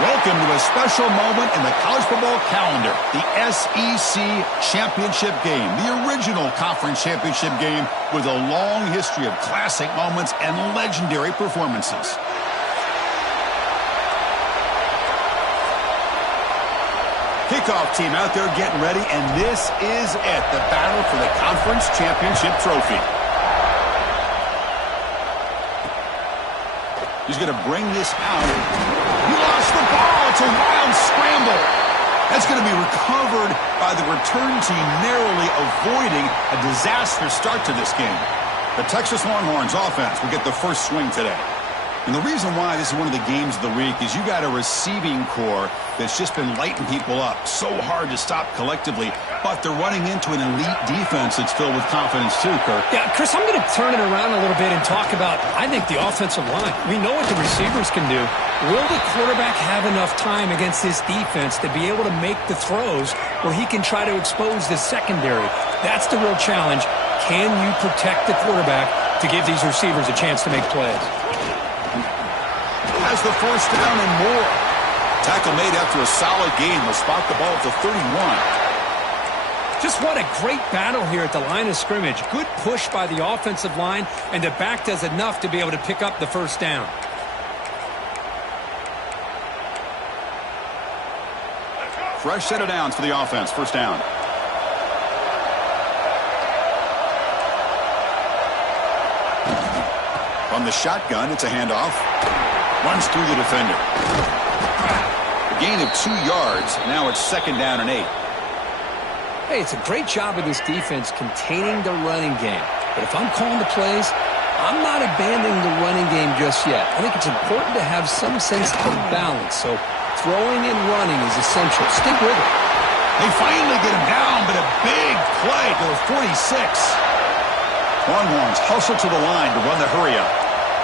Welcome to a special moment in the college football calendar, the SEC Championship game, the original conference championship game with a long history of classic moments and legendary performances. Kickoff team out there getting ready, and this is it, the battle for the conference championship trophy. He's going to bring this out. He lost the ball. It's a wild scramble. That's going to be recovered by the return team, narrowly avoiding a disastrous start to this game. The Texas Longhorns offense will get the first swing today. And the reason why this is one of the games of the week is you got a receiving core that's just been lighting people up. So hard to stop collectively, but they're running into an elite defense that's filled with confidence too, Kirk. Yeah, Chris, I'm going to turn it around a little bit and talk about, I think, the offensive line. We know what the receivers can do. Will the quarterback have enough time against this defense to be able to make the throws where he can try to expose the secondary? That's the real challenge. Can you protect the quarterback to give these receivers a chance to make plays? Has the first down and more. Tackle made after a solid game. Will spot the ball at the 31. Just what a great battle here at the line of scrimmage. Good push by the offensive line, and the back does enough to be able to pick up the first down. Fresh set of downs for the offense. First down. From the shotgun, it's a handoff. Runs through the defender. A gain of 2 yards. Now it's second down and 8. Hey, it's a great job of this defense containing the running game. But if I'm calling the plays, I'm not abandoning the running game just yet. I think it's important to have some sense of balance. So throwing and running is essential. Stick with it. They finally get him down, but a big play to the 46. Longhorns hustle to the line to run the hurry up.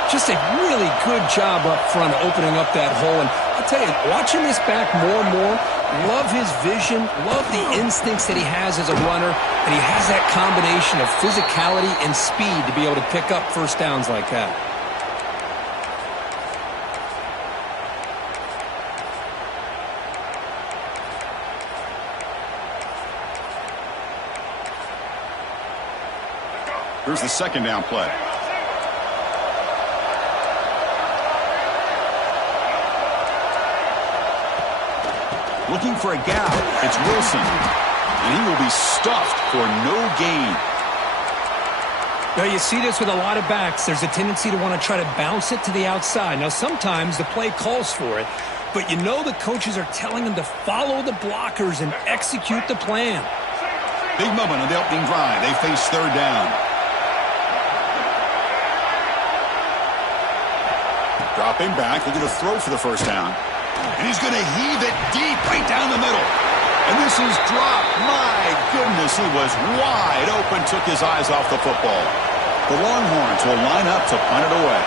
Just a really good job up front opening up that hole. And I'll tell you, watching this back more and more, love his vision, love the instincts that he has as a runner, and he has that combination of physicality and speed to be able to pick up first downs like that. Here's the second down play. Looking for a gap. It's Wilson. And he will be stuffed for no gain. Now, you see this with a lot of backs. There's a tendency to want to try to bounce it to the outside. Now, sometimes the play calls for it, but you know the coaches are telling them to follow the blockers and execute the plan. Big moment on the opening drive. They face third down. Dropping back, looking to throw for the first down. And he's going to heave it deep right down the middle. And this is dropped. My goodness, he was wide open, took his eyes off the football. The Longhorns will line up to punt it away.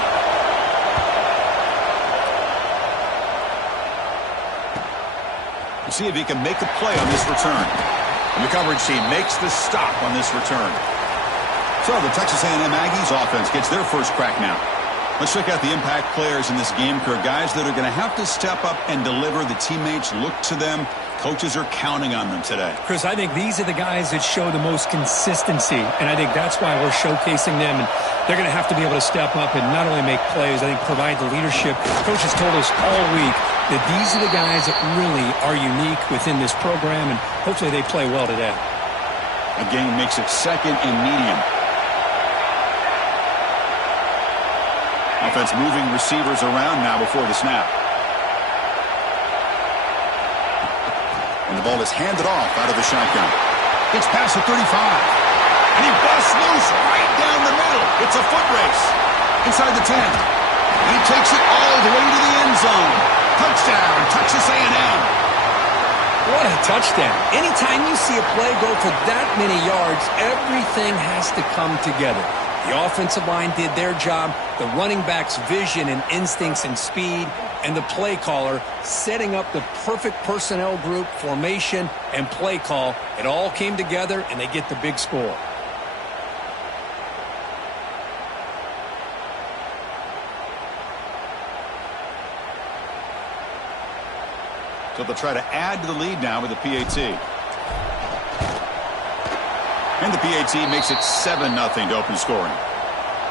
We'll see if he can make a play on this return. And the coverage team makes the stop on this return. So the Texas A&M Aggies offense gets their first crack now. Let's check out the impact players in this game, Kirk. Guys that are going to have to step up and deliver. The teammates look to them. Coaches are counting on them today. Chris, I think these are the guys that show the most consistency, and I think that's why we're showcasing them. And they're going to have to be able to step up and not only make plays, I think provide the leadership. Coaches told us all week that these are the guys that really are unique within this program, and hopefully they play well today. Again, makes it second and medium. Offense moving receivers around now before the snap. And the ball is handed off out of the shotgun. It's past the 35. And he busts loose right down the middle. It's a foot race. Inside the 10. And he takes it all the way to the end zone. Touchdown, Texas A&M. What a touchdown. Anytime you see a play go for that many yards, everything has to come together. The offensive line did their job, the running back's vision and instincts and speed, and the play caller setting up the perfect personnel group, formation, and play call. It all came together, and they get the big score. So they'll try to add to the lead now with the PAT. And the PAT makes it 7-0 to open scoring.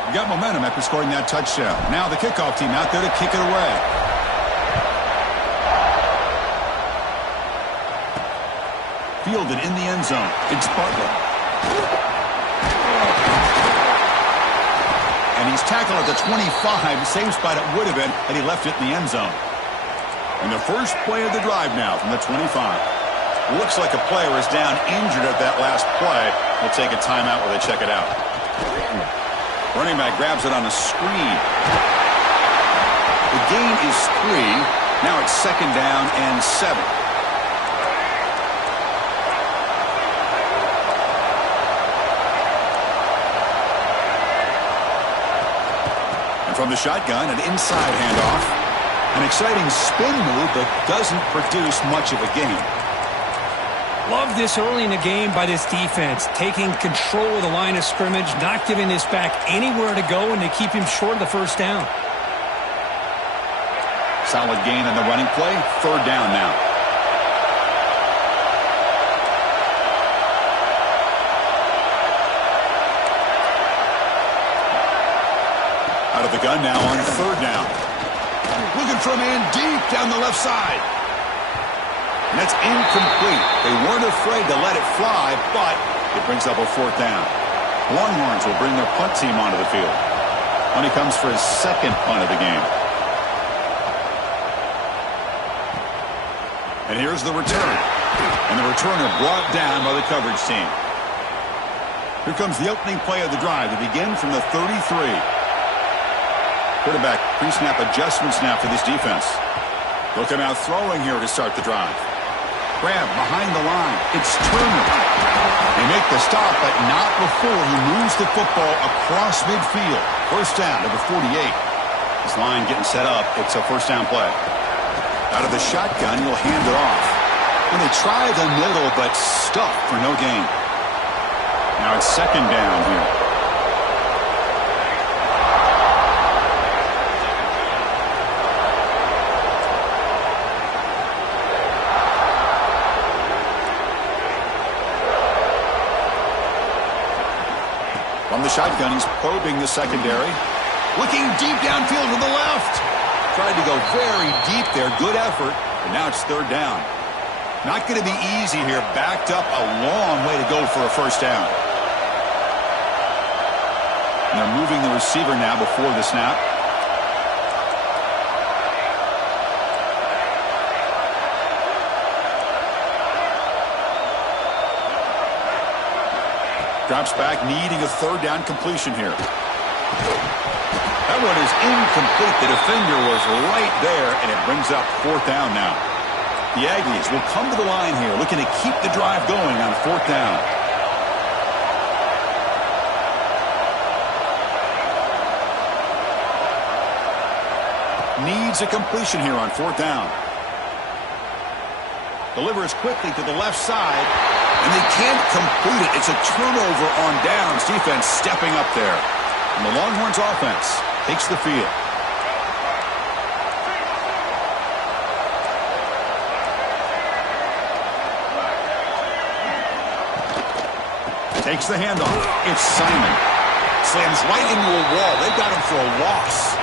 We got momentum after scoring that touchdown. Now the kickoff team out there to kick it away. Fielded in the end zone. It's Bartlett. And he's tackled at the 25. Same spot it would have been had he left it in the end zone. And the first play of the drive now from the 25. Looks like a player is down injured at that last play. We'll take a timeout while they check it out. Running back grabs it on a screen. The gain is 3. Now it's 2nd down and 7. And from the shotgun, an inside handoff. An exciting spin move, but doesn't produce much of a gain. Love this early in the game by this defense, taking control of the line of scrimmage, not giving this back anywhere to go, and they keep him short of the first down. Solid gain on the running play. 3rd down now. Out of the gun now on 3rd down. Looking for a man deep down the left side. And that's incomplete. They weren't afraid to let it fly, but it brings up a 4th down. Longhorns will bring their punt team onto the field. When he comes for his 2nd punt of the game. And here's the return. And the returner brought down by the coverage team. Here comes the opening play of the drive to begin from the 33. Quarterback pre-snap adjustments now for this defense. They'll come out throwing here to start the drive. Grab behind the line. It's Turner. They make the stop, but not before he moves the football across midfield. 1st down to the 48. This line getting set up. It's a 1st down play. Out of the shotgun, he'll hand it off. And they try the middle, but stuffed for no gain. Now it's 2nd down here. From the shotgun, he's probing the secondary. Looking deep downfield to the left. Tried to go very deep there. Good effort. But now it's 3rd down. Not going to be easy here. Backed up a long way to go for a 1st down. And they're moving the receiver now before the snap. Drops back, needing a 3rd down completion here. That one is incomplete. The defender was right there, and it brings up 4th down now. The Aggies will come to the line here, looking to keep the drive going on 4th down. Needs a completion here on 4th down. Delivers quickly to the left side. And they can't complete it. It's a turnover on downs. Defense stepping up there. And the Longhorns offense takes the field. Takes the handoff. It's Simon. Slams right into a wall. They've got him for a loss.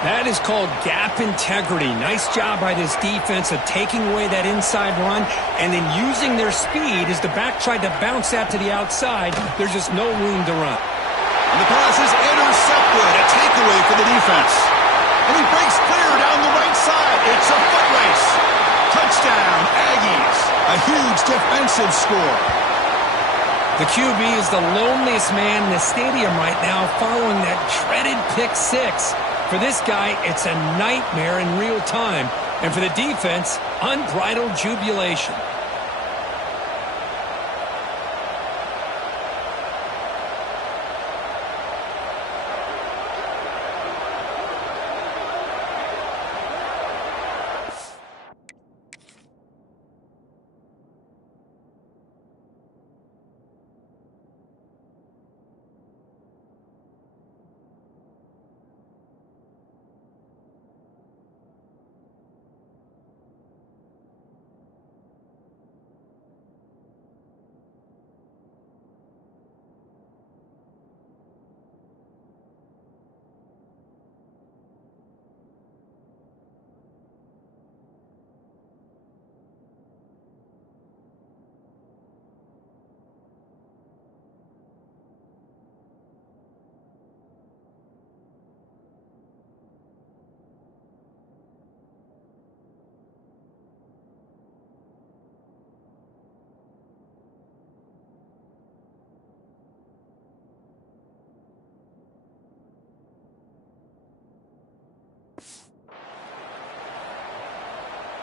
That is called gap integrity. Nice job by this defense of taking away that inside run and then using their speed as the back tried to bounce that to the outside. There's just no room to run. And the pass is intercepted. A takeaway for the defense. And he breaks clear down the right side. It's a foot race. Touchdown, Aggies. A huge defensive score. The QB is the loneliest man in the stadium right now following that dreaded pick 6. For this guy, it's a nightmare in real time. And for the defense, unbridled jubilation.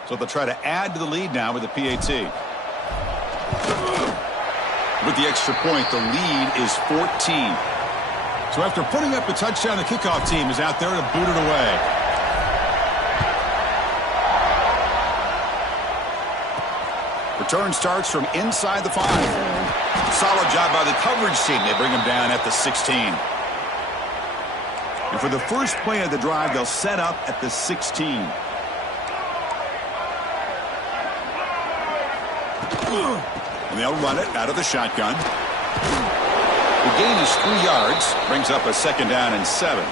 So they'll try to add to the lead now with the PAT. With the extra point, the lead is 14. So after putting up the touchdown, the kickoff team is out there to boot it away. Return starts from inside the 5. Solid job by the coverage team. They bring him down at the 16. And for the first play of the drive, they'll set up at the 16. And they'll run it out of the shotgun. The gain is 3 yards. Brings up a 2nd down and 7.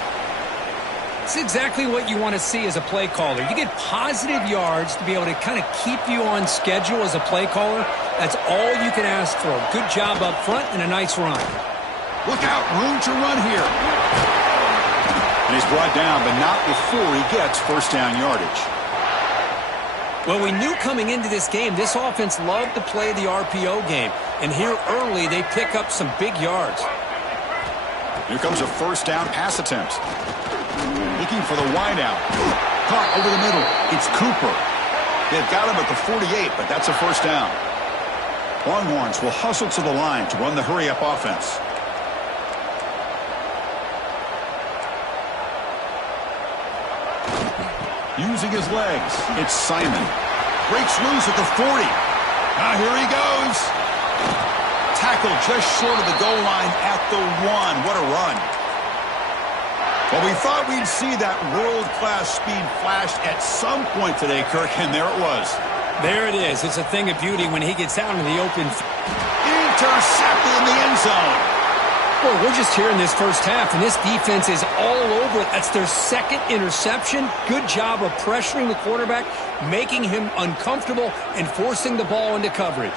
It's exactly what you want to see as a play caller. You get positive yards to be able to kind of keep you on schedule as a play caller. That's all you can ask for. Good job up front and a nice run. Look out, room to run here. And he's brought down, but not before he gets first down yardage. Well, we knew coming into this game, this offense loved to play the RPO game. And here early, they pick up some big yards. Here comes a first down pass attempt. Looking for the wideout. Caught over the middle. It's Cooper. They've got him at the 48, but that's a first down. Longhorns will hustle to the line to run the hurry-up offense. Using his legs, it's Simon. Breaks loose at the 40. Now here he goes. Tackled just short of the goal line at the 1. What a run. Well, we thought we'd see that world-class speed flashed at some point today, Kirk, and there it was. There it is. It's a thing of beauty when he gets out in the open. Intercepted in the end zone. Boy, we're just here in this first half, and this defense is all over it. That's their 2nd interception. Good job of pressuring the quarterback, making him uncomfortable, and forcing the ball into coverage.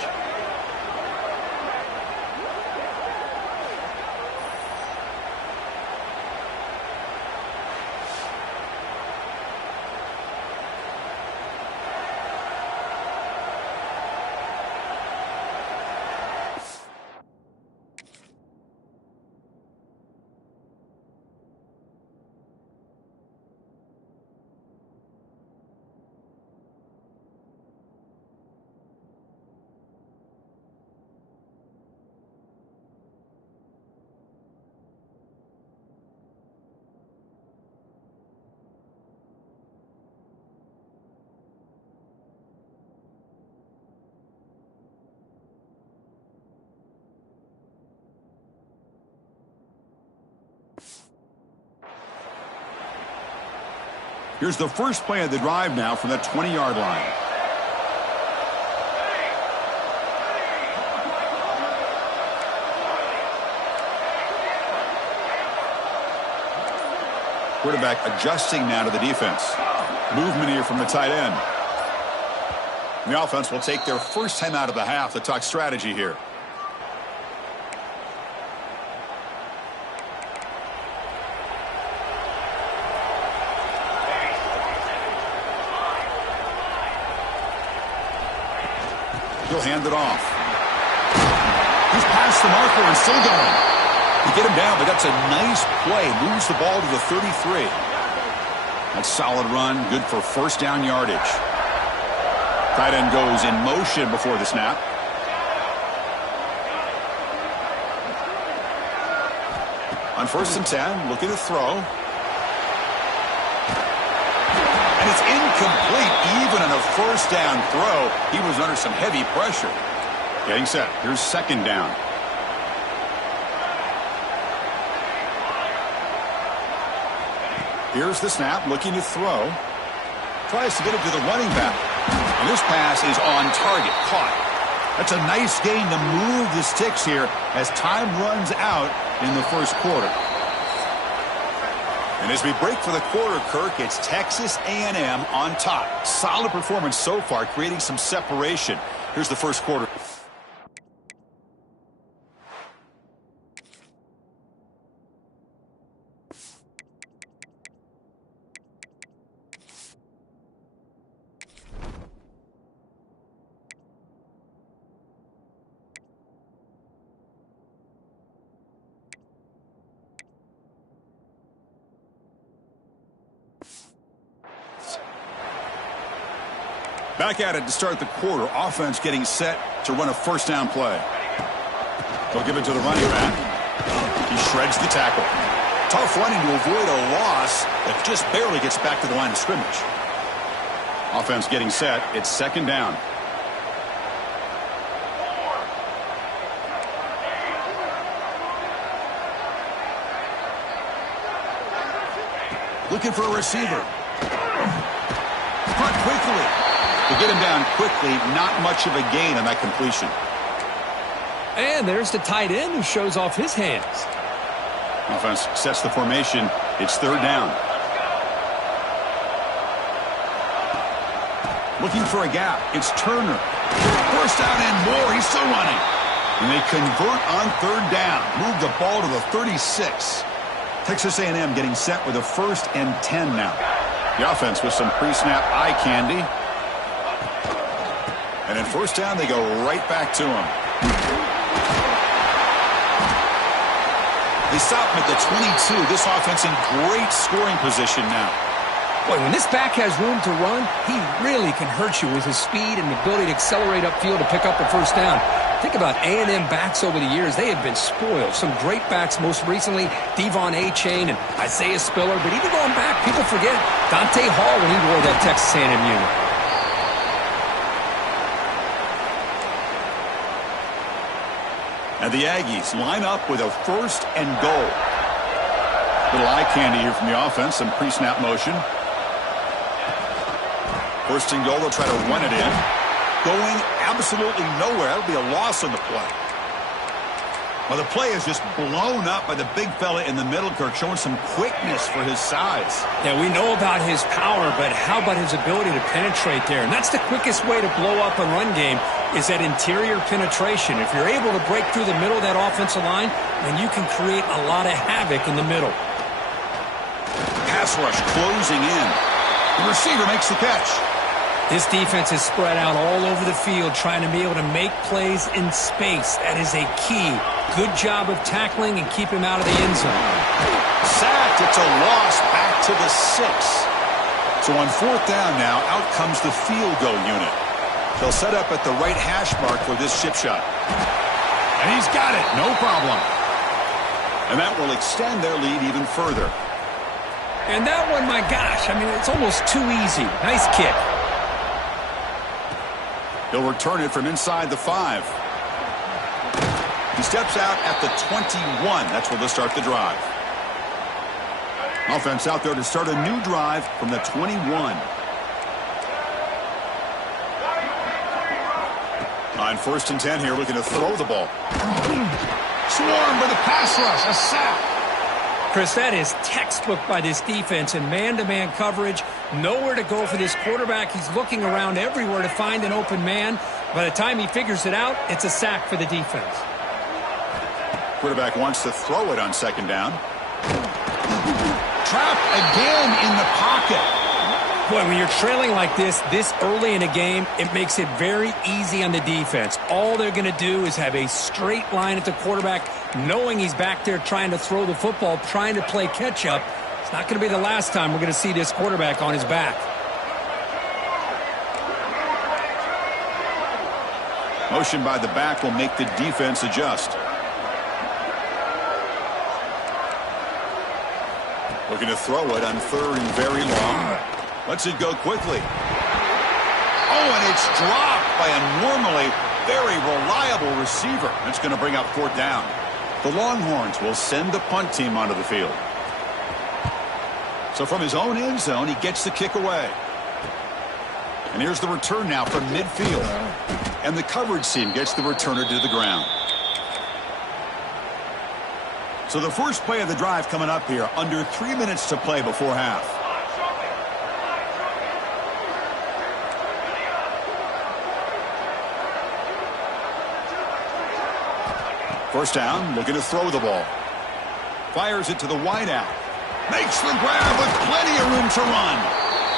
Here's the first play of the drive now from the 20-yard line. Quarterback adjusting now to the defense. Movement here from the tight end. And the offense will take their first time out of the half to talk strategy here. He'll hand it off. He's past the marker and still going. You get him down, but that's a nice play. Moves the ball to the 33. That's solid run, good for first down yardage. Tight end goes in motion before the snap. On 1st and 10, looking to throw. And it's incomplete. Even on a first down throw, he was under some heavy pressure. Getting set. Here's 2nd down. Here's the snap, looking to throw. Tries to get it to the running back. And this pass is on target. Caught. That's a nice gain to move the sticks here as time runs out in the first quarter. And as we break for the quarter, Kirk, it's Texas A&M on top. Solid performance so far, creating some separation. Here's the first quarter. Back at it to start the quarter. Offense getting set to run a first down play. They'll give it to the running back. He shreds the tackle. Tough running to avoid a loss that just barely gets back to the line of scrimmage. Offense getting set. It's second down. Looking for a receiver. Caught quickly. To get him down quickly, not much of a gain on that completion. And there's the tight end who shows off his hands. Offense sets the formation. It's third down. Looking for a gap. It's Turner. First down and more. He's still running. And they convert on third down. Move the ball to the 36. Texas A&M getting set with a 1st and 10 now. The offense with some pre-snap eye candy. And in first down, they go right back to him. They stop him at the 22. This offense in great scoring position now. Boy, when this back has room to run, he really can hurt you with his speed and ability to accelerate upfield to pick up a first down. Think about A&M backs over the years. They have been spoiled. Some great backs, most recently Devon Achane and Isaiah Spiller. But even going back, people forget Dante Hall when he wore that Texas A&M unit. And the Aggies line up with a 1st and goal. Little eye candy here from the offense. Some pre-snap motion. 1st and goal. They'll try to run it in. Going absolutely nowhere. That'll be a loss on the play. Well, the play is just blown up by the big fella in the middle, Kirk, showing some quickness for his size. Yeah, we know about his power, but how about his ability to penetrate there? And that's the quickest way to blow up a run game is that interior penetration. If you're able to break through the middle of that offensive line, then you can create a lot of havoc in the middle. Pass rush closing in. The receiver makes the catch. This defense is spread out all over the field trying to be able to make plays in space. That is a key. Good job of tackling and keep him out of the end zone. Sacked. It's a loss back to the 6. So on 4th down now, out comes the field goal unit. They'll set up at the right hash mark for this chip shot. And he's got it. No problem. And that will extend their lead even further. And that one, my gosh, I mean, it's almost too easy. Nice kick. He'll return it from inside the 5. He steps out at the 21. That's where they'll start the drive. Offense out there to start a new drive from the 21. On 1st and 10 here, looking to throw the ball. Swarmed by the pass rush. A sack. Chris, that is textbook by this defense in man-to-man coverage. Nowhere to go for this quarterback. He's looking around everywhere to find an open man. By the time he figures it out, it's a sack for the defense. Quarterback wants to throw it on 2nd down. Trapped again in the pocket. Boy, when you're trailing like this early in a game, it makes it very easy on the defense. All they're going to do is have a straight line at the quarterback, knowing he's back there trying to throw the football, trying to play catch-up. It's not going to be the last time we're going to see this quarterback on his back. Motion by the back will make the defense adjust. Looking to throw it on 3rd and very long. Lets it go quickly. Oh, and it's dropped by a normally very reliable receiver. That's going to bring up 4th down. The Longhorns will send the punt team onto the field. So from his own end zone, he gets the kick away. And here's the return now from midfield. And the coverage team gets the returner to the ground. So the first play of the drive coming up here. Under 3 minutes to play before half. First down, looking to throw the ball. Fires it to the wideout. Makes the grab with plenty of room to run.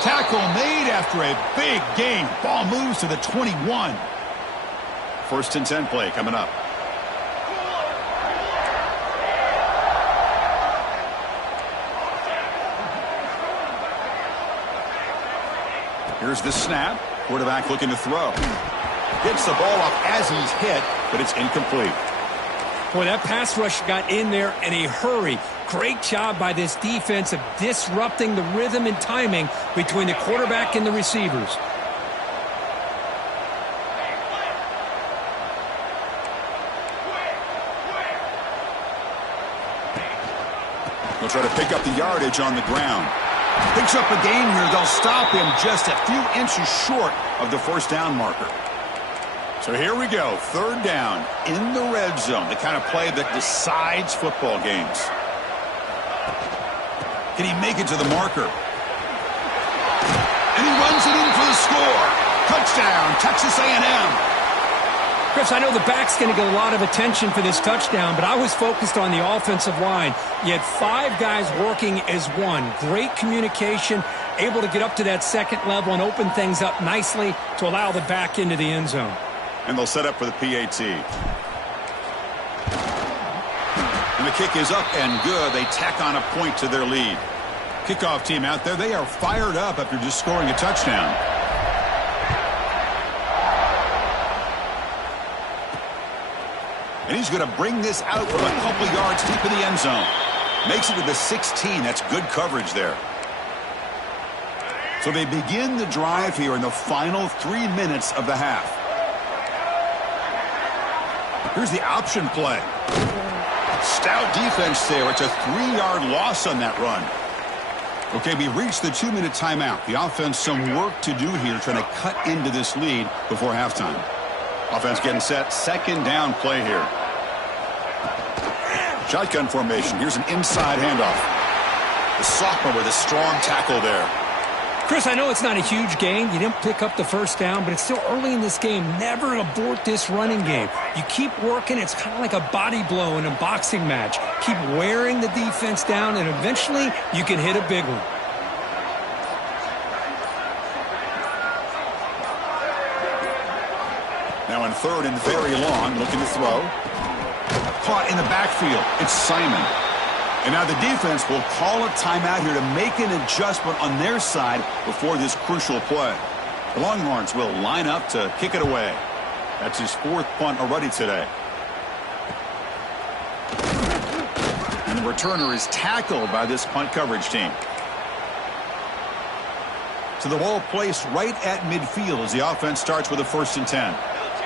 Tackle made after a big gain. Ball moves to the 21. 1st and 10 play coming up. Here's the snap. Quarterback looking to throw. Gets the ball off as he's hit, but it's incomplete. Boy, that pass rush got in there in a hurry. Great job by this defense of disrupting the rhythm and timing between the quarterback and the receivers. He'll try to pick up the yardage on the ground. Picks up a gain here. They'll stop him just a few inches short of the first down marker. So here we go. Third down in the red zone. The kind of play that decides football games. Can he make it to the marker? And he runs it in for the score. Touchdown, Texas A&M. Chris, I know the back's going to get a lot of attention for this touchdown, but I was focused on the offensive line. You had 5 guys working as one. Great communication, able to get up to that second level and open things up nicely to allow the back into the end zone. And they'll set up for the PAT. And the kick is up and good. They tack on a point to their lead. Kickoff team out there, they are fired up after just scoring a touchdown. And he's going to bring this out from a couple yards deep in the end zone. Makes it to the 16. That's good coverage there. So they begin the drive here in the final 3 minutes of the half. Here's the option play. Stout defense there. It's a 3-yard loss on that run. Okay, we reached the 2-minute timeout. The offense some work to do here trying to cut into this lead before halftime. Offense getting set. Second down play here. Shotgun formation. Here's an inside handoff. The sophomore with a strong tackle there. Chris, I know it's not a huge gain. You didn't pick up the first down, but it's still early in this game. Never abort this running game. You keep working. It's kind of like a body blow in a boxing match. Keep wearing the defense down, and eventually you can hit a big one. Now in third and very long, looking to throw. Caught in the backfield. It's Simon. And now the defense will call a timeout here to make an adjustment on their side before this crucial play. The Longhorns will line up to kick it away. That's his 4th punt already today. And the returner is tackled by this punt coverage team. So the ball placed right at midfield as the offense starts with a 1st and 10.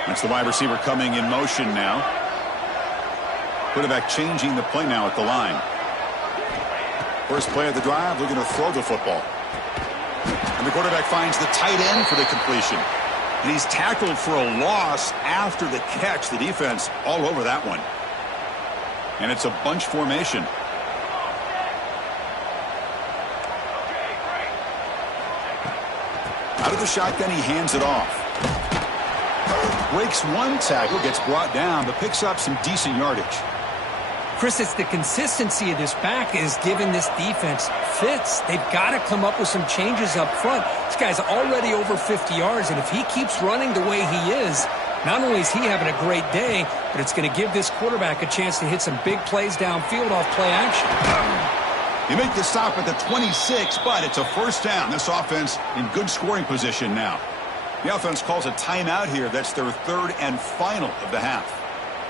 That's the wide receiver coming in motion now. Quarterback changing the play now at the line. First play of the drive, looking to throw the football. And the quarterback finds the tight end for the completion. And he's tackled for a loss after the catch. The defense all over that one. And it's a bunch formation. Out of the shotgun, he hands it off. Breaks one tackle, gets brought down, but picks up some decent yardage. Chris, it's the consistency of this back is giving this defense fits. They've got to come up with some changes up front. This guy's already over 50 yards, and if he keeps running the way he is, not only is he having a great day, but it's going to give this quarterback a chance to hit some big plays downfield off play action. You make the stop at the 26, but it's a 1st down. This offense in good scoring position now. The offense calls a timeout here. That's their 3rd and final of the half.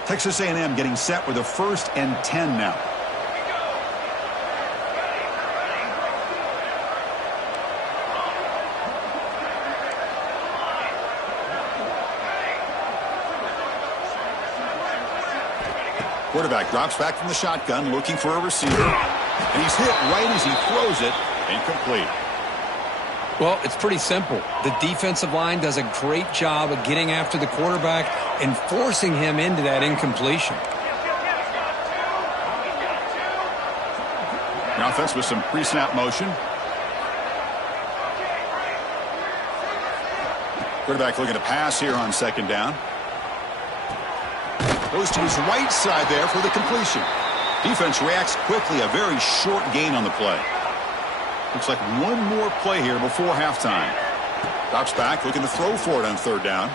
Texas A&M getting set with a 1st and 10 now. Quarterback drops back from the shotgun, looking for a receiver. And he's hit right as he throws it. Incomplete. Well, it's pretty simple. The defensive line does a great job of getting after the quarterback and forcing him into that incompletion. The offense with some pre-snap motion. Quarterback looking to pass here on 2nd down. Goes to his right side there for the completion. Defense reacts quickly. A very short gain on the play. Looks like one more play here before halftime. Drops back, looking to throw for it on 3rd down.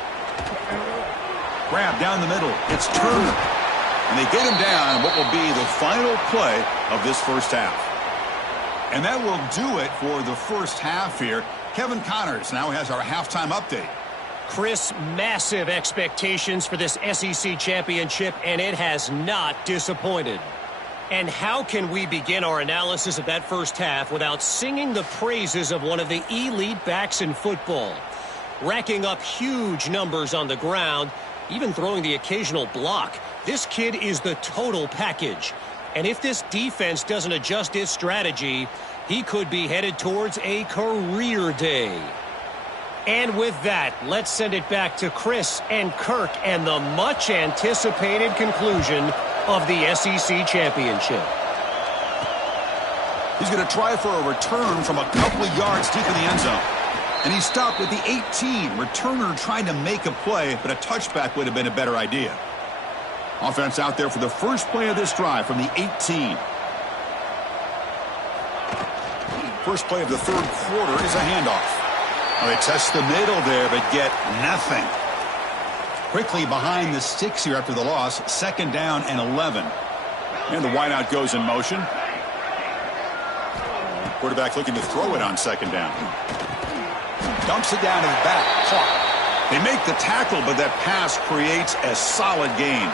Grab down the middle. It's Turner. And they get him down what will be the final play of this 1st half. And that will do it for the 1st half here. Kevin Connors now has our halftime update. Chris, massive expectations for this SEC championship, and it has not disappointed. And how can we begin our analysis of that first half without singing the praises of one of the elite backs in football? Racking up huge numbers on the ground, even throwing the occasional block. This kid is the total package. And if this defense doesn't adjust its strategy, he could be headed towards a career day. And with that, let's send it back to Chris and Kirk and the much-anticipated conclusion of the SEC championship. He's going to try for a return from a couple of yards deep in the end zone. And he stopped at the 18. Returner trying to make a play, but a touchback would have been a better idea. Offense out there for the first play of this drive from the 18. First play of the third quarter is a handoff. Well, they test the middle there, but get nothing. Quickly behind the sticks here after the loss. 2nd down and 11. And the wideout goes in motion. Quarterback looking to throw it on 2nd down. Dumps it down to the back. Caught. They make the tackle, but that pass creates a solid gain.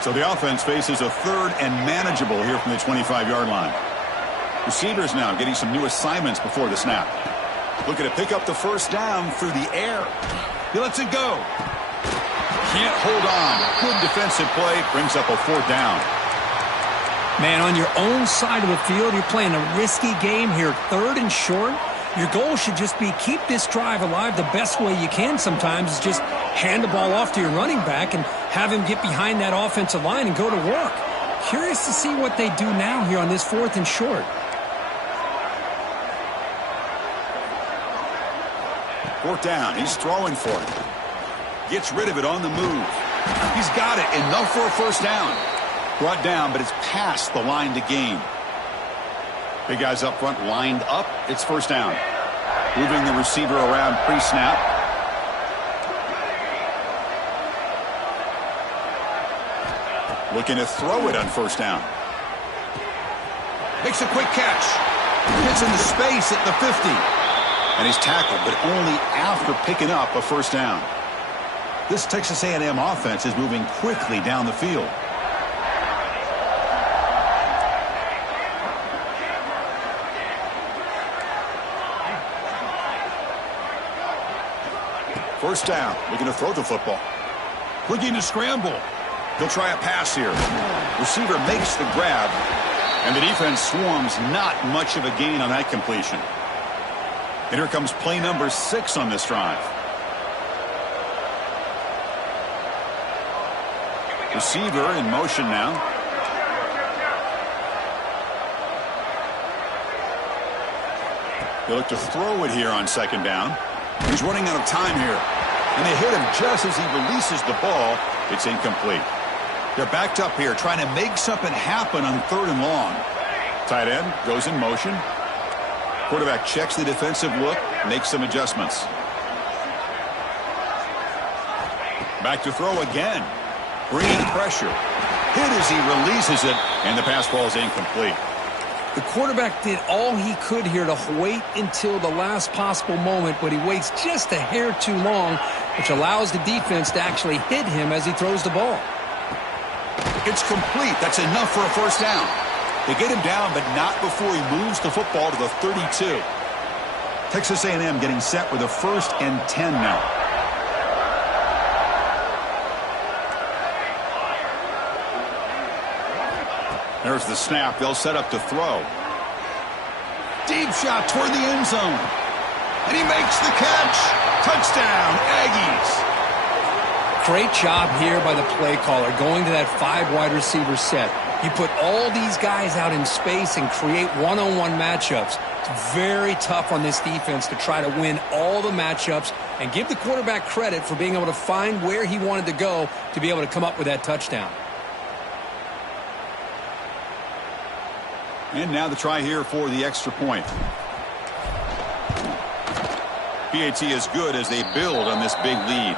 So the offense faces a 3rd and manageable here from the 25-yard line. Receivers now getting some new assignments before the snap. Looking to pick up the first down through the air. He lets it go. Can't hold on. Good defensive play. Brings up a 4th down. Man, on your own side of the field, you're playing a risky game here. 3rd and short. Your goal should just be keep this drive alive the best way you can sometimes is just hand the ball off to your running back and have him get behind that offensive line and go to work. Curious to see what they do now here on this 4th and short. 4th down. He's throwing for it. Gets rid of it on the move. He's got it. Enough for a first down. Brought down, but it's past the line to gain. Big guys up front lined up. It's first down. Moving the receiver around pre-snap. Looking to throw it on first down. Makes a quick catch. Gets into space at the 50. And he's tackled, but only after picking up a first down. This Texas A&M offense is moving quickly down the field. First down, looking to throw the football. Looking to scramble. He'll try a pass here. Receiver makes the grab, and the defense swarms. Not much of a gain on that completion. And here comes play number 6 on this drive. Receiver in motion now. They look to throw it here on 2nd down. He's running out of time here. And they hit him just as he releases the ball. It's incomplete. They're backed up here trying to make something happen on 3rd and long. Tight end goes in motion. Quarterback checks the defensive look, makes some adjustments. Back to throw again. Bringing pressure. Hit as he releases it, and the pass ball is incomplete. The quarterback did all he could here to wait until the last possible moment, but he waits just a hair too long, which allows the defense to actually hit him as he throws the ball. It's complete. That's enough for a first down. They get him down, but not before he moves the football to the 32. Texas A&M getting set with a 1st and 10 now. There's the snap. They'll set up to throw. Deep shot toward the end zone. And he makes the catch. Touchdown, Aggies. Great job here by the play caller going to that 5 wide receiver set. You put all these guys out in space and create one-on-one matchups. It's very tough on this defense to try to win all the matchups and give the quarterback credit for being able to find where he wanted to go to be able to come up with that touchdown. And now the try here for the extra point. PAT is good as they build on this big lead.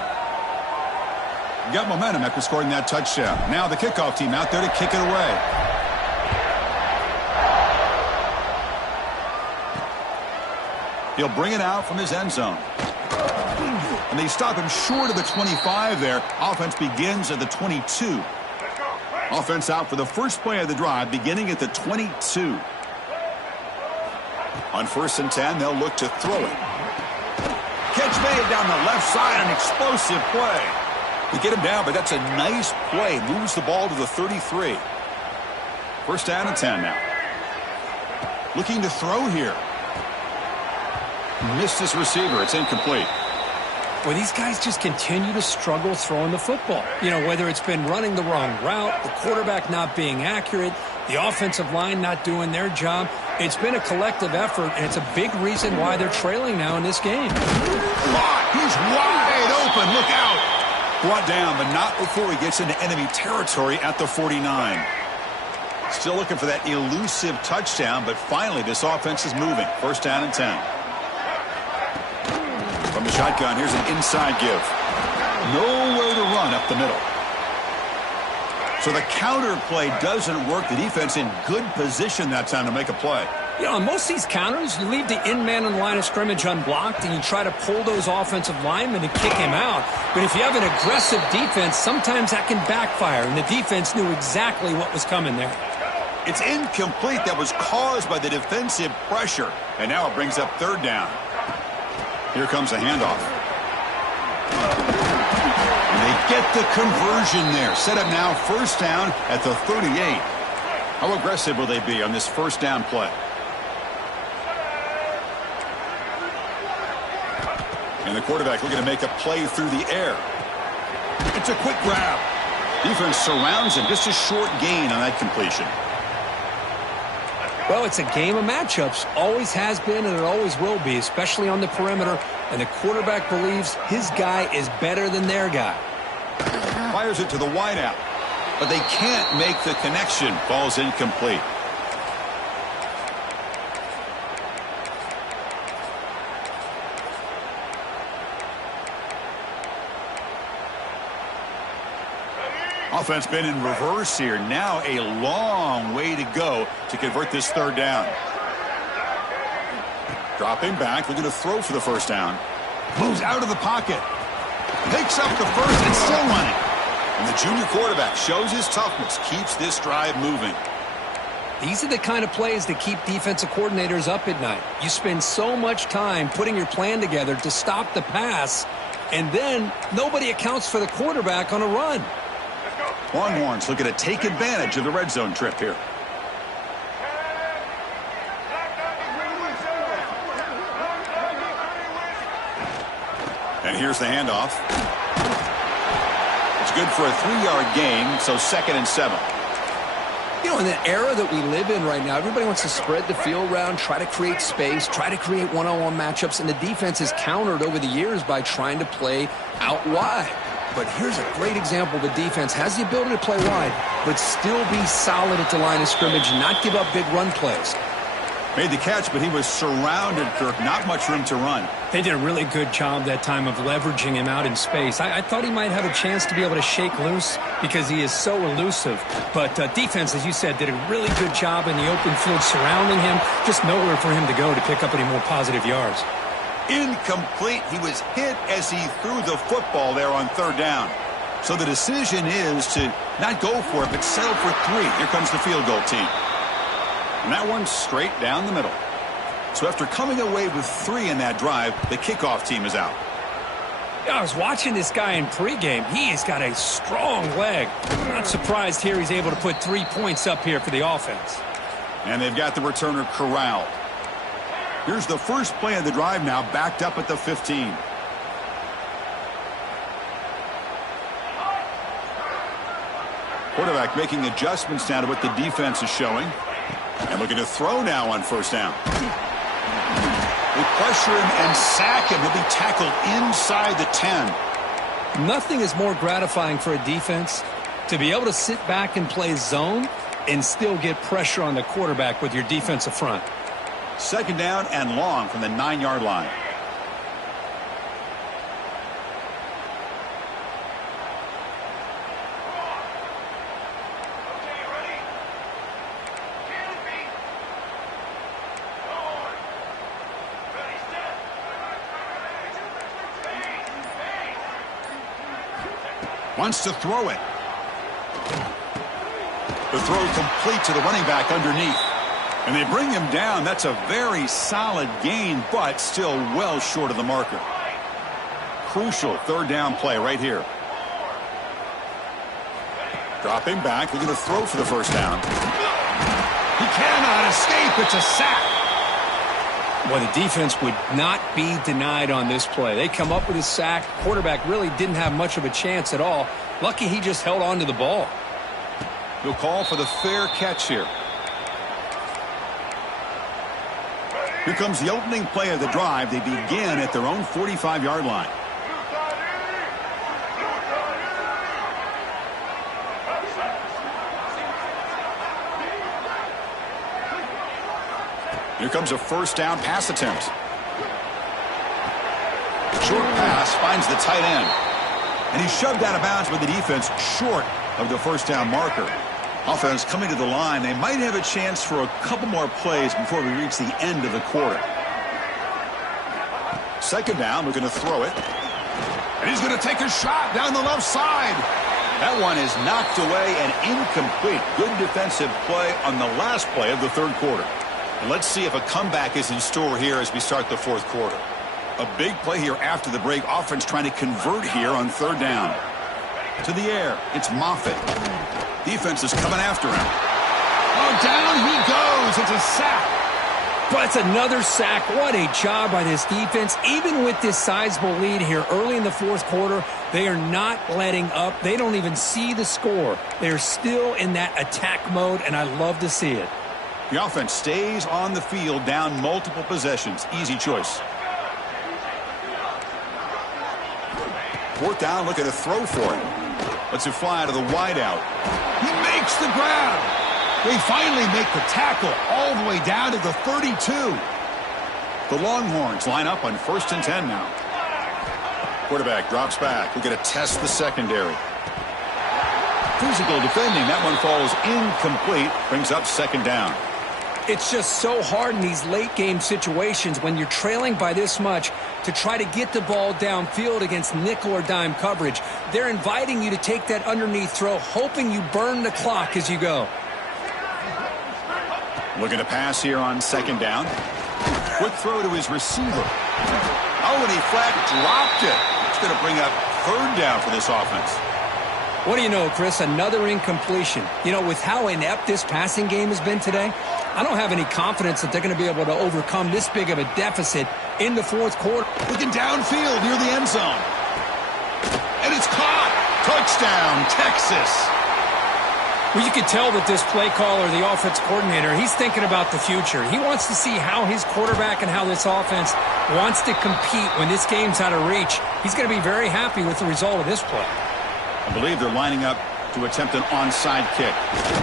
Got momentum after scoring that touchdown. Now the kickoff team out there to kick it away. He'll bring it out from his end zone. And they stop him short of the 25 there. Offense begins at the 22. Offense out for the first play of the drive, beginning at the 22. On 1st and 10, they'll look to throw it. Catch made down the left side, an explosive play. They get him down, but that's a nice play. Moves the ball to the 33. 1st down and 10 now. Looking to throw here. Missed his receiver. It's incomplete. Well, these guys just continue to struggle throwing the football. You know, whether it's been running the wrong route, the quarterback not being accurate, the offensive line not doing their job. It's been a collective effort, and it's a big reason why they're trailing now in this game. He's wide open. Look out. Brought down, but not before he gets into enemy territory at the 49. Still looking for that elusive touchdown, but finally this offense is moving. 1st down and 10. From the shotgun, here's an inside give. Nowhere to run up the middle. So the counter play doesn't work. The defense in good position that time to make a play. You know, on most of these counters, you leave the in-man in the line of scrimmage unblocked, and you try to pull those offensive linemen and kick him out. But if you have an aggressive defense, sometimes that can backfire, and the defense knew exactly what was coming there. It's incomplete. That was caused by the defensive pressure. And now it brings up 3rd down. Here comes a handoff. And they get the conversion there. Set up now 1st down at the 38. How aggressive will they be on this 1st down play? And the quarterback looking to make a play through the air. It's a quick grab. Defense surrounds him. Just a short gain on that completion. Well, it's a game of matchups. Always has been, and it always will be, especially on the perimeter. And the quarterback believes his guy is better than their guy. Fires it to the wideout. But they can't make the connection. Ball's incomplete. Offense been in reverse here. Now a long way to go to convert this 3rd down. Dropping back, looking to throw for the 1st down. Moves out of the pocket. Picks up the 1st and still running. And the junior quarterback shows his toughness, keeps this drive moving. These are the kind of plays that keep defensive coordinators up at night. You spend so much time putting your plan together to stop the pass, and then nobody accounts for the quarterback on a run. Longhorns looking to take advantage of the red zone trip here. And here's the handoff. It's good for a 3-yard gain, so 2nd and 7. You know, in the era that we live in right now, everybody wants to spread the field around, try to create space, try to create one-on-one matchups, and the defense has countered over the years by trying to play out wide. But here's a great example. The defense has the ability to play wide, but still be solid at the line of scrimmage and not give up big run plays. Made the catch, but he was surrounded, Kirk. Not much room to run. They did a really good job that time of leveraging him out in space. I thought he might have a chance to be able to shake loose because he is so elusive. But defense, as you said, did a really good job in the open field surrounding him. Just nowhere for him to go to pick up any more positive yards. Incomplete. He was hit as he threw the football there on 3rd down. So the decision is to not go for it, but settle for 3. Here comes the field goal team. And that one's straight down the middle. So after coming away with 3 in that drive, the kickoff team is out. I was watching this guy in pregame. He has got a strong leg. I'm not surprised here he's able to put 3 points up here for the offense. And they've got the returner corralled. Here's the first play of the drive now, backed up at the 15. Quarterback making adjustments now to what the defense is showing. And looking to throw now on 1st down. They pressure him and sack him. He'll be tackled inside the 10. Nothing is more gratifying for a defense to be able to sit back and play zone and still get pressure on the quarterback with your defensive front. 2nd down and long from the 9-yard line. Wants to throw it. The throw complete to the running back underneath. And they bring him down. That's a very solid gain, but still well short of the marker. Crucial third down play right here. Dropping back, looking to throw for the first down. He cannot escape. It's a sack. Well, the defense would not be denied on this play. They come up with a sack. Quarterback really didn't have much of a chance at all. Lucky he just held on to the ball. He'll call for the fair catch here. Here comes the opening play of the drive. They begin at their own 45-yard line. Here comes a first down pass attempt. Short pass finds the tight end. And he's shoved out of bounds by the defense short of the first down marker. Offense coming to the line. They might have a chance for a couple more plays before we reach the end of the quarter. Second down, we're going to throw it. And he's going to take a shot down the left side. That one is knocked away and incomplete. Good defensive play on the last play of the third quarter. And let's see if a comeback is in store here as we start the fourth quarter. A big play here after the break. Offense trying to convert here on third down. To the air. It's Moffitt. Defense is coming after him. Oh, down he goes. It's a sack. But it's another sack. What a job by this defense. Even with this sizable lead here early in the fourth quarter, they are not letting up. They don't even see the score. They're still in that attack mode, and I love to see it. The offense stays on the field down multiple possessions. Easy choice. Fourth down, looking to throw for it. Lets it fly to the wideout. He makes the grab. They finally make the tackle all the way down to the 32. The Longhorns line up on 1st and 10 now. Quarterback drops back. We're going to test the secondary. Physical defending. That one falls incomplete. Brings up second down. It's just so hard in these late game situations when you're trailing by this much to try to get the ball downfield against nickel or dime coverage. They're inviting you to take that underneath throw, hoping you burn the clock as you go. Looking to pass here on second down. Quick throw to his receiver. Oh, and he flat dropped it. It's going to bring up third down for this offense. What do you know, Chris? Another incompletion. You know, with how inept this passing game has been today, I don't have any confidence that they're going to be able to overcome this big of a deficit in the fourth quarter. Looking downfield near the end zone. And it's caught. Touchdown, Texas. Well, you can tell that this play caller, the offense coordinator, he's thinking about the future. He wants to see how his quarterback and how this offense wants to compete when this game's out of reach. He's going to be very happy with the result of this play. I believe they're lining up to attempt an onside kick.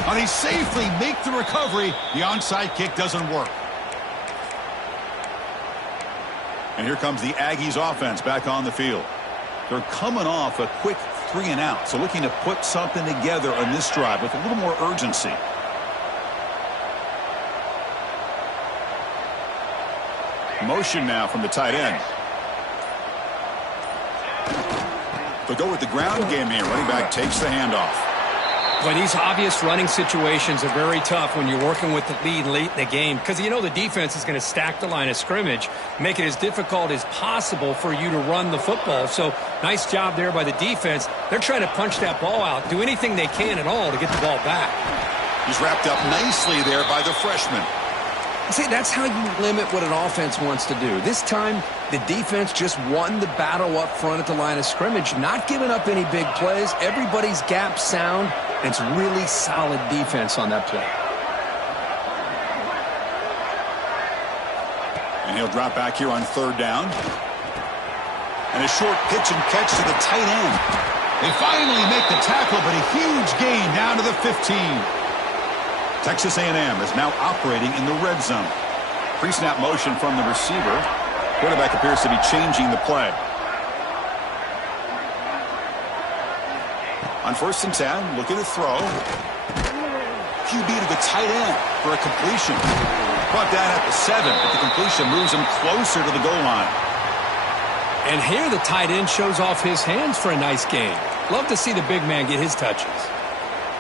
And he safely make the recovery. The onside kick doesn't work. And here comes the Aggies offense back on the field. They're coming off a quick 3 and out, so looking to put something together on this drive with a little more urgency. Motion now from the tight end. They'll go with the ground game here. Running back takes the handoff. Well, these obvious running situations are very tough when you're working with the lead late in the game because you know the defense is going to stack the line of scrimmage, make it as difficult as possible for you to run the football. So nice job there by the defense. They're trying to punch that ball out, do anything they can at all to get the ball back. He's wrapped up nicely there by the freshman. See, that's how you limit what an offense wants to do. This time, the defense just won the battle up front at the line of scrimmage, not giving up any big plays. Everybody's gap sound, and it's really solid defense on that play. And he'll drop back here on third down. And a short pitch and catch to the tight end. They finally make the tackle, but a huge gain down to the 15. Texas A&M is now operating in the red zone. Pre-snap motion from the receiver. Quarterback appears to be changing the play. On 1st and 10, looking to throw. QB to the tight end for a completion. Brought down at the 7, but the completion moves him closer to the goal line. And here the tight end shows off his hands for a nice game. Love to see the big man get his touches.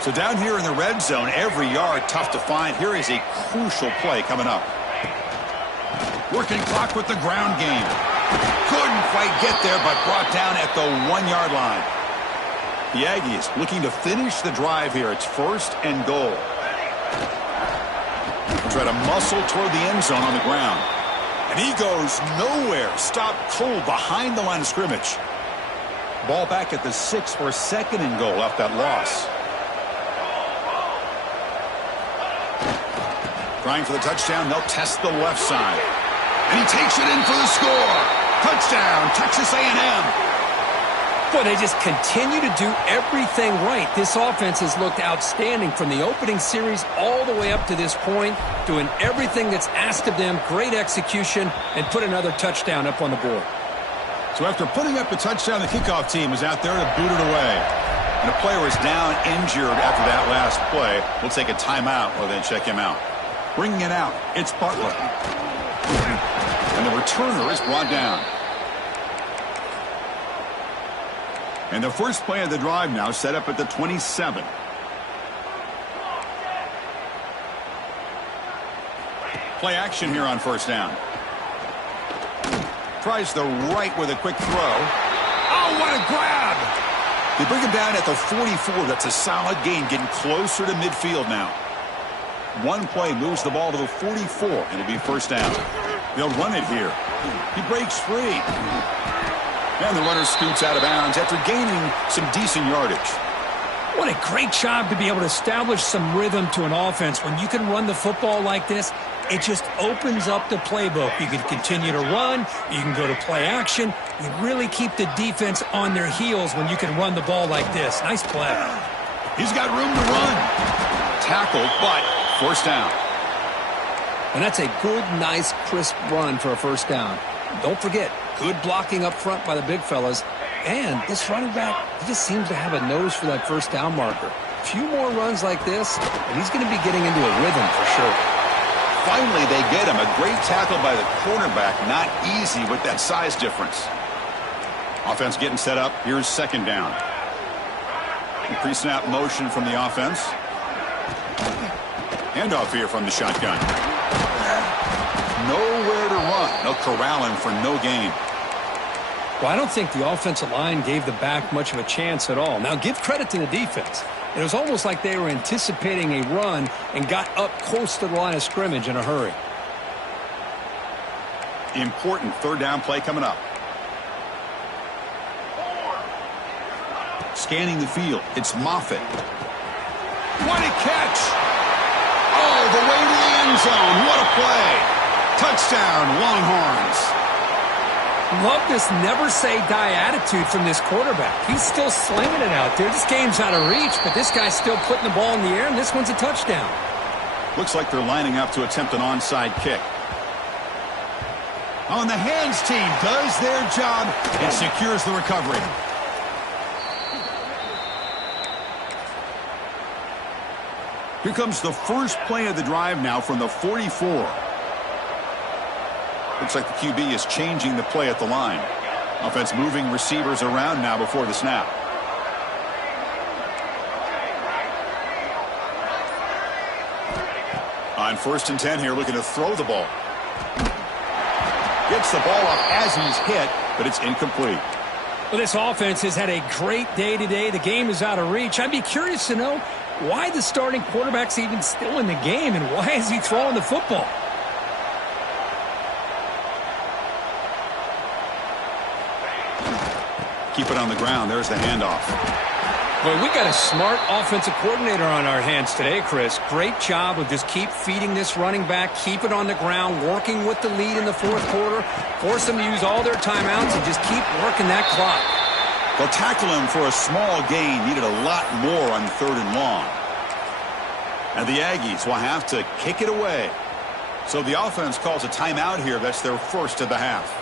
So down here in the red zone, every yard tough to find. Here is a crucial play coming up. Working clock with the ground game. Couldn't quite get there, but brought down at the 1-yard line. The Aggies looking to finish the drive here. It's 1st and goal. Try to muscle toward the end zone on the ground. And he goes nowhere. Stopped cold behind the line of scrimmage. Ball back at the 6 for 2nd and goal off that loss. Trying for the touchdown. They'll test the left side. And he takes it in for the score. Touchdown, Texas A&M. Boy, they just continue to do everything right. This offense has looked outstanding from the opening series all the way up to this point, doing everything that's asked of them, great execution, and put another touchdown up on the board. So after putting up a touchdown, the kickoff team was out there to boot it away. And a player was down injured after that last play. We'll take a timeout or then check him out. Bringing it out, it's Butler. And the returner is brought down. And the first play of the drive now set up at the 27. Play action here on 1st down. Tries the right with a quick throw. Oh, what a grab! They bring him down at the 44. That's a solid gain, getting closer to midfield now. One play moves the ball to the 44. It'll be 1st down. They'll run it here. He breaks free. And the runner scoots out of bounds after gaining some decent yardage. What a great job to be able to establish some rhythm to an offense. When you can run the football like this, it just opens up the playbook. You can continue to run. You can go to play action. You really keep the defense on their heels when you can run the ball like this. Nice play. He's got room to run. Tackled, but 1st down. And that's a good, nice, crisp run for a 1st down. Don't forget, good blocking up front by the big fellas. And this running back, he just seems to have a nose for that 1st down marker. A few more runs like this, and he's going to be getting into a rhythm for sure. Finally, they get him. A great tackle by the cornerback. Not easy with that size difference. Offense getting set up. Here's 2nd down. Pre-snap motion from the offense. Handoff here from the shotgun. Nowhere to run. They'll corral him for no gain. Well, I don't think the offensive line gave the back much of a chance at all. Now, give credit to the defense. It was almost like they were anticipating a run and got up close to the line of scrimmage in a hurry. Important 3rd down play coming up. Scanning the field. It's Moffitt. What a catch! Oh, the way to the end zone. What a play! Touchdown, Longhorns. Love this never-say-die attitude from this quarterback. He's still slinging it out there. This game's out of reach, but this guy's still putting the ball in the air, and this one's a touchdown. Looks like they're lining up to attempt an onside kick. On the hands team does their job and secures the recovery. Here comes the first play of the drive now from the 44. Looks like the QB is changing the play at the line. Offense moving receivers around now before the snap. On 1st and 10 here, looking to throw the ball. Gets the ball up as he's hit, but it's incomplete. Well, this offense has had a great day today. The game is out of reach. I'd be curious to know why the starting quarterback's even still in the game, and why is he throwing the football? Keep it on the ground. There's the handoff. Well, we got a smart offensive coordinator on our hands today, Chris. Great job of just keep feeding this running back, keep it on the ground, working with the lead in the 4th quarter, force them to use all their timeouts, and just keep working that clock. They'll tackle him for a small gain. Needed a lot more on 3rd and long. And the Aggies will have to kick it away. So the offense calls a timeout here. That's their first of the half.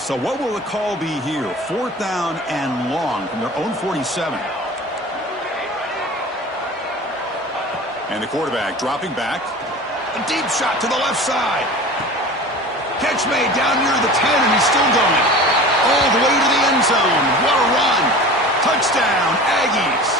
So what will the call be here? 4th down and long from their own 47. And the quarterback dropping back. A deep shot to the left side. Catch made down near the 10, and he's still going. All the way to the end zone. What a run. Touchdown, Aggies.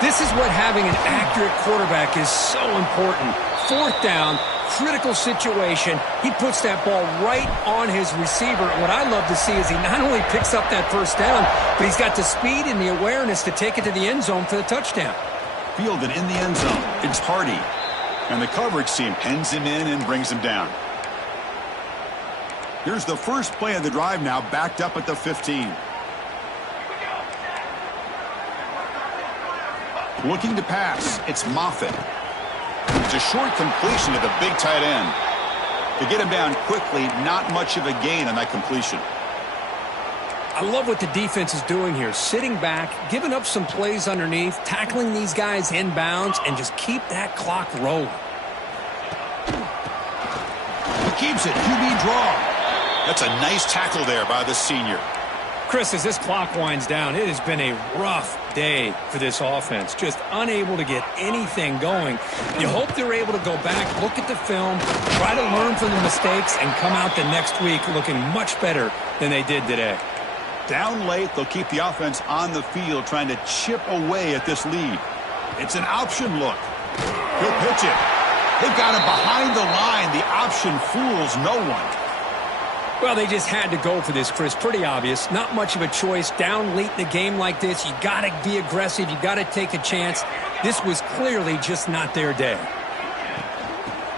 This is what having an accurate quarterback is so important. Fourth down, critical situation. He puts that ball right on his receiver. And what I love to see is he not only picks up that first down, but he's got the speed and the awareness to take it to the end zone for the touchdown. Fielded in the end zone. It's Hardy. And the coverage team pins him in and brings him down. Here's the first play of the drive now, backed up at the 15. Looking to pass, it's Moffitt. It's a short completion to the big tight end. To get him down quickly, not much of a gain on that completion. I love what the defense is doing here. Sitting back, giving up some plays underneath, tackling these guys inbounds, and just keep that clock rolling. He keeps it, QB draw. That's a nice tackle there by the senior. Chris, as this clock winds down, it has been a rough day for this offense. Just unable to get anything going. You hope they're able to go back, look at the film, try to learn from the mistakes, and come out the next week looking much better than they did today. Down late, they'll keep the offense on the field trying to chip away at this lead. It's an option look. He'll pitch it. They've got him behind the line. The option fools no one. Well, they just had to go for this, Chris. Pretty obvious. Not much of a choice. Down late in a game like this, you got to be aggressive. You got to take a chance. This was clearly just not their day.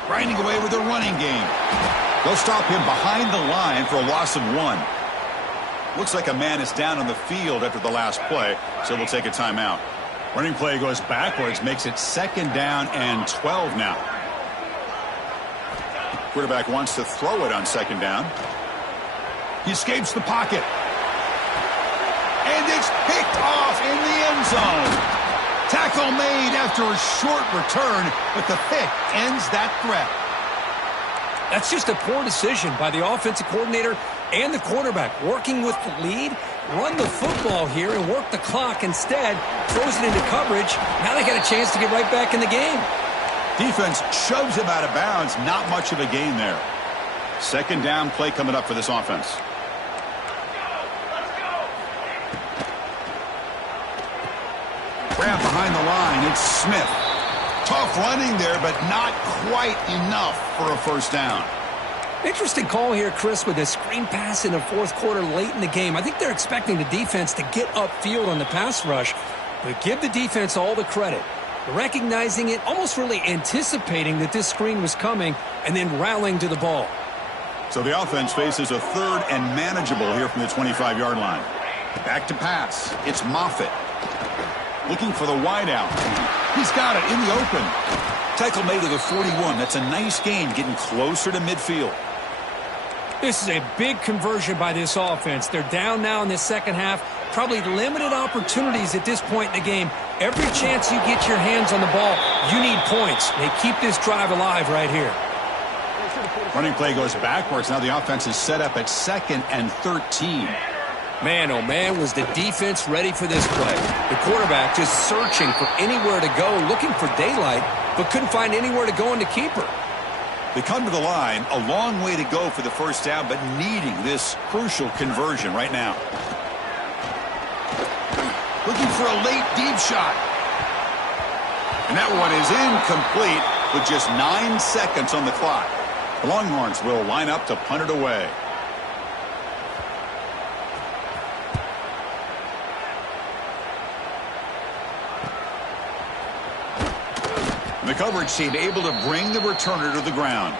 Grinding away with a running game. They'll stop him behind the line for a loss of 1. Looks like a man is down on the field after the last play, so we'll take a timeout. Running play goes backwards, makes it 2nd down and 12 now. Quarterback wants to throw it on 2nd down. He escapes the pocket. And it's picked off in the end zone. Tackle made after a short return, but the pick ends that threat. That's just a poor decision by the offensive coordinator and the quarterback. Working with the lead, run the football here and work the clock instead. Throws it into coverage. Now they got a chance to get right back in the game. Defense shoves him out of bounds. Not much of a gain there. 2nd down play coming up for this offense. Grab behind the line. It's Smith. Tough running there, but not quite enough for a first down. Interesting call here, Chris, with a screen pass in the 4th quarter late in the game. I think they're expecting the defense to get upfield on the pass rush, but give the defense all the credit. Recognizing it, almost really anticipating that this screen was coming, and then rallying to the ball. So the offense faces a 3rd and manageable here from the 25-yard line. Back to pass. It's Moffitt. Looking for the wideout. He's got it in the open. Tackle made to the 41. That's a nice gain, getting closer to midfield. This is a big conversion by this offense. They're down now in the second half. Probably limited opportunities at this point in the game. Every chance you get your hands on the ball, you need points. They keep this drive alive right here. Running play goes backwards. Now the offense is set up at 2nd and 13. Man, oh man, was the defense ready for this play. The quarterback just searching for anywhere to go, looking for daylight, but couldn't find anywhere to go in the keeper. They come to the line, a long way to go for the first down, but needing this crucial conversion right now. Looking for a late deep shot. And that one is incomplete with just 9 seconds on the clock. The Longhorns will line up to punt it away. The coverage team able to bring the returner to the ground.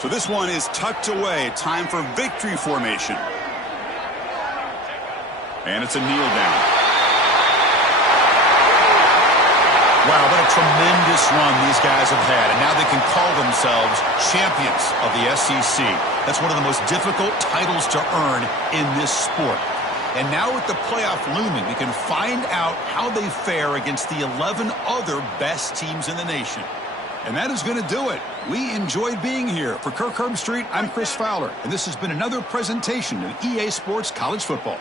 So this one is tucked away. Time for victory formation. And it's a kneel down. Wow, what a tremendous run these guys have had. And now they can call themselves champions of the SEC. That's one of the most difficult titles to earn in this sport. And now with the playoff looming, we can find out how they fare against the 11 other best teams in the nation. And that is going to do it. We enjoyed being here. For Kirk Herbstreit, I'm Chris Fowler, and this has been another presentation of EA Sports College Football.